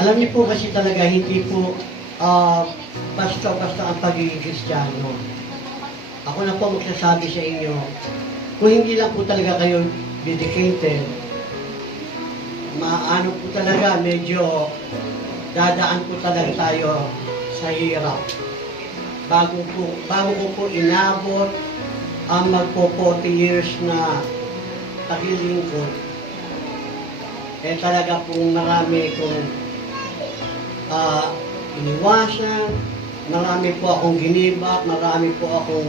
Alam niyo po kasi talaga, hindi po basta-basta ang pagiging Kristiyano. Ako na po magsasabi sa inyo, kung hindi lang po talaga kayo dedicated, maano po talaga, medyo dadaan po talaga tayo sa hirap. Bago ko po inabot ang magpo 40 years na paglilingkod, eh talaga pong marami kong iniwasan, marami po akong ginibak, marami po akong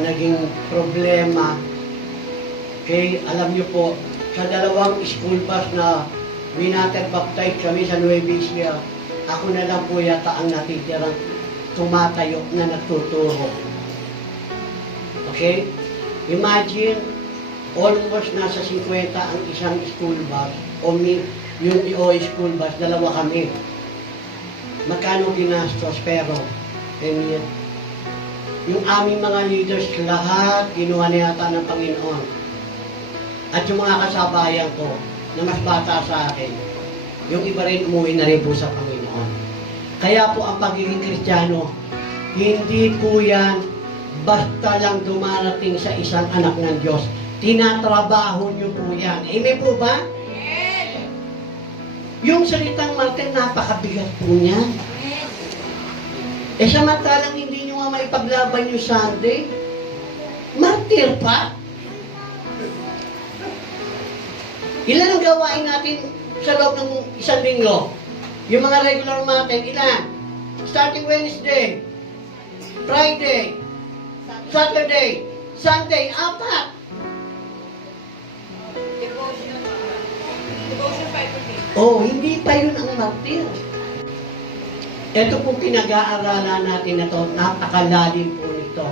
naging problema. Okay, alam niyo po, sa dalawang school bus na baptize kami sa Nueva Ecija, ako na lang po yata ang natitirang tumatayo na nagtuturo. Okay? Imagine, almost nasa 50 ang isang school bus, o yung EO school bus, dalawa kami. Magkano ginastos, pero, yung aming mga leaders, lahat, ginawa na yata ng Panginoon. At yung mga kasabayan ko, na mas bata sa akin, yung iba rin umuwi na rin po sa Panginoon. Kaya po ang pagiging Kristiyano, hindi po yan basta lang dumarating sa isang anak ng Diyos. Tinatrabaho niyo po yan. Amen po ba? Yes. Yung salitang martir, napakabigat po niyan. Yes. Eh samantalang hindi niyo nga maipaglaban yung Sunday, martir pa. Ilan ang gawain natin sa loob ng isang linggo? Yung mga regular natin, ilan? Starting Wednesday, Friday, Saturday, Sunday, 4. Oh, hindi pa yun ang martir. Ito po pinag-aaralan natin na to, napakalalim po nito.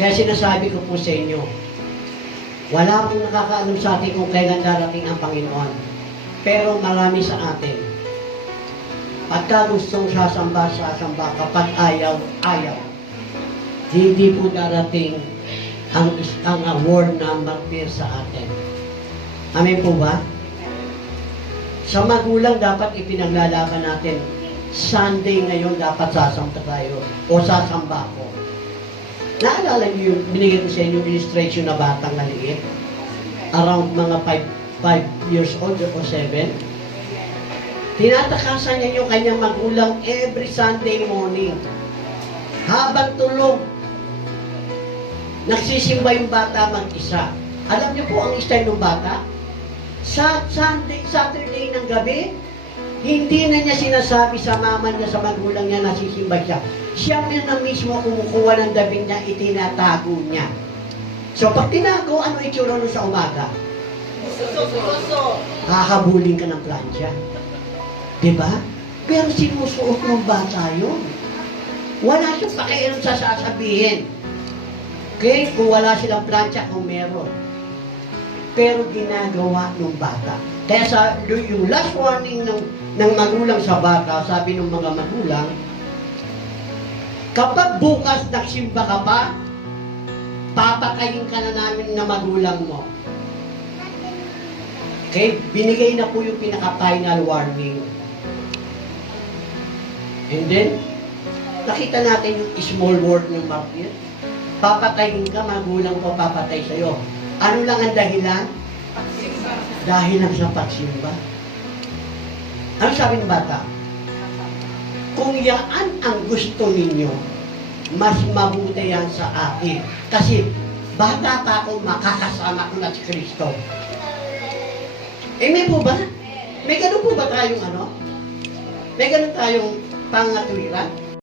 Kaya sinasabi ko po sa inyo, wala pong nakakaalam sa atin kung kailan darating ang Panginoon. Pero marami sa atin. Pagka gustong sasamba, kapag ayaw. Hindi po darating ang award na martir sa atin. Amen po ba? Sa magulang dapat ipinaglalaban natin. Sunday ngayon dapat sasamba tayo o sasamba ako. Naalala niyo yung binigay ko sa inyo yung illustration na batang maliit? Around mga 5 years old o 7. Tinatakasan niya yung kanyang magulang every Sunday morning. Habang tulog, nagsisimba yung bata mag-isa. Alam niyo po ang style ng bata? Sa Saturday ng gabi, hindi na niya sinasabi sa mama niya, sa magulang niya, nasisimba siya. Siya na mismo kumukuha ng damit niya, itinatago niya. So, pag tinago, ano itsura nun sa umaga? Hahabulin ka ng plancha. Diba? Pero sinusuot ng bata yun. Wala siyang pakialam sa sasabihin. Okay? Kung wala silang plancha, kung meron. Pero ginagawa ng bata. Kaya yung last warning ng magulang sa bata, sabi ng mga magulang, kapag bukas nagsimba ka pa, papatayin ka na namin na magulang mo. Okay? Binigay na po yung pinaka-final warning. And then, nakita natin yung small word ng martir. Papatayin ka, magulang ko papatay sa'yo. Ano lang ang dahilan? Pagsimba. Dahil lang sa pagsimba. Ano sabi ng bata? Kung yaan ang gusto ninyo, mas mabuti yan sa akin. Kasi bata pa ako, makakasama ko na si Kristo. May po ba? May ganun po ba tayong May ganun tayong pangatwiran?